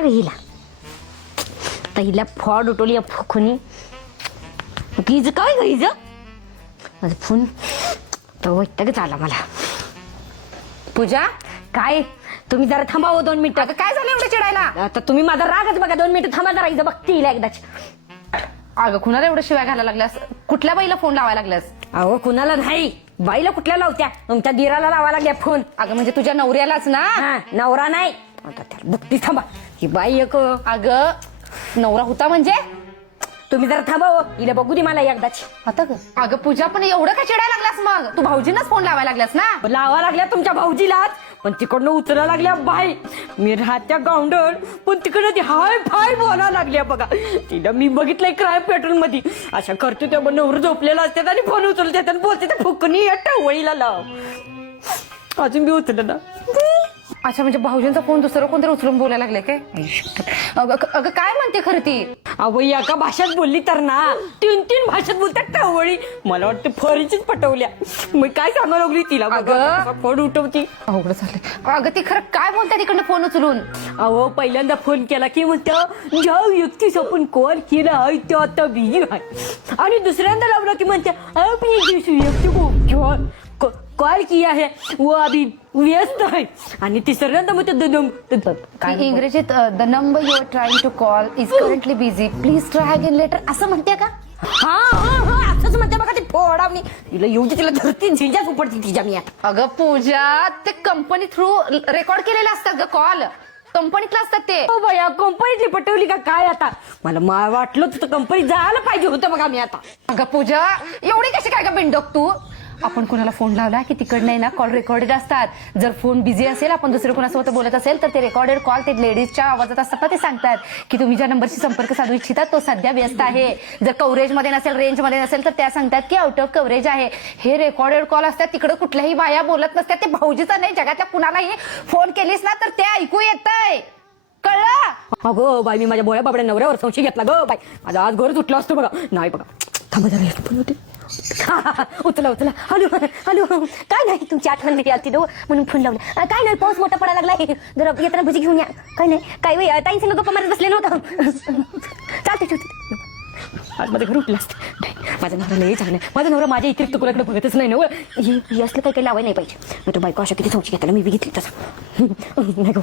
का हिला तर हिला फॉड उठवली या फुकणी हिज काय ग हिज माझा फोन तो वैतागच आला मला. पूजा काय तुम्ही जरा थांबावं 2 मिनिटं. काय झालं एवढं चिडायला? आता तुम्ही माझा रागच बघा 2 मिनिटं थांबा जरा हिचं बघते हिला एकदाच. अगं कुणाला एवढं शिवाय घालायला लागल्यास? कुठल्या बाईला फोन लावायला लागल्यास? अहो कुणाला नाही बाईला कुठल्या लावत्या तुमच्या दिराला लावा लागल्या फोन. अगं म्हणजे तुझ्या नवऱ्यालाच ना? हा नवरा नाही आता त्याला बघती थांबा ही बाई एक. अगं नवरा होता म्हणजे? तुम्ही जरा थांबावं हिला बघू दे मला एकदाच. आता ग अगं पूजा पण एवढं काय चिडायला लागलास? मग तू भाऊजींनाच फोन लावायला लागलास ना? लावा लागल्या तुमच्या भाऊजीलाच पण तिकडनं उचला लागल्या बाई. मी राहत्या गावंडळ पण तिकडनं ती हाय फाय बोलायला लागल्या बघा. तिला मी बघितलंय क्राईम पेट्रोल मध्ये अशा करते तेव्हा नवर झोपलेला असतात आणि फोन उचलतात आणि बोलते त्या फुकणी या टवळीला लाव. अजून मी उचललं ना. अच्छा म्हणजे भाऊजींचा फोन दुसरं कोणतरी उचलून बोलायला लागले काय? अगं काय म्हणते खरं ती? अहो एका भाषेत बोलली तर ना 3 भाषेत बोलतात टवळी. मला वाटतं फरीचीच पटवल्या. मग काय सांगायला लागली तिला अगं फोन उठवती. अवघड झालं. अगं ती खरं काय बोलते तिकडनं फोन उचलून? अहो पहिल्यांदा फोन केला की म्हणतं ज्या व्यक्तीस आपण कॉल केला आहे तो आता बिझी आहे आणि दुसऱ्यांदा लावला की म्हणते आपली जिस व्यक्ती को कॉल किया है वो अभी व्यस्त है आणि तिसऱ्यांदा म्हणते काय इंग्रजीत the number you are trying to call is currently busy please try again later असं म्हणते का? हा असंच म्हणते बघा ती फोडावणी. तिला येऊ दे तिला धरती झिंजाच उपडती तिच्या मी आता. अगं पूजा ते कंपनी थ्रू रेकॉर्ड केलेले असतात ग कॉल. कंपनीतलं असतात ते. हो बया कंपनीतली पटवली का काय आता? मला वाटलं तुझं कंपनीत जायला पाहिजे होतं बघा मी आता. अगं पूजा एवढी कशी काय ग बिंडोक तू? आपण कोणाला फोन लावला की तिकडनं ना कॉल रेकॉर्डेड असतात. जर फोन बिझी असेल आपण दुसरं कोणासोबत बोलत असेल तर ते रेकॉर्डेड कॉल ते लेडीजच्या आवाजात असतात ना ते सांगतात की तुम्ही ज्या नंबरशी संपर्क साधू इच्छिता तो सध्या व्यस्त आहे. जर कव्हरेज मध्ये नसेल रेंज मध्ये नसेल तर त्या सांगतात की आउट ऑफ कव्हरेज आहे. हे रेकॉर्डेड कॉल असतात. तिकडे कुठल्याही बाया बोलत नसतात. ते भाऊजीचा नाही जगातल्या कुणालाही फोन केलीस ना तर ते ऐकू येतंय. कळलं? अगो बाई मी माझ्या बोळ्या बाबड्या नवऱ्यावर संशय घेतला ग बाई. माझा आज घर तुटला असतो बघा. नाही बघा थांबा जरा फोन होते. उचला हॅलो हॅलो काय नाही तुमची आठवण नाही आली म्हणून फोन लावला. काय नाही पाऊस मोठा पडायला लागलाय जरा येताना भजी घेऊन या. काय नाही काय ताईंचे गप्पा मारत बसले नव्हतं. चालते आज माझं घर उठलं असतं. माझा नवरा नाही चांगला. माझा नवरा माझ्या इथे तुकड्याकडे बघतच नाही ना. हे असलं काही लावायला नाही पाहिजे. तो बायको अशा किती संशय घेताना मी बघितली तसं नाही गो.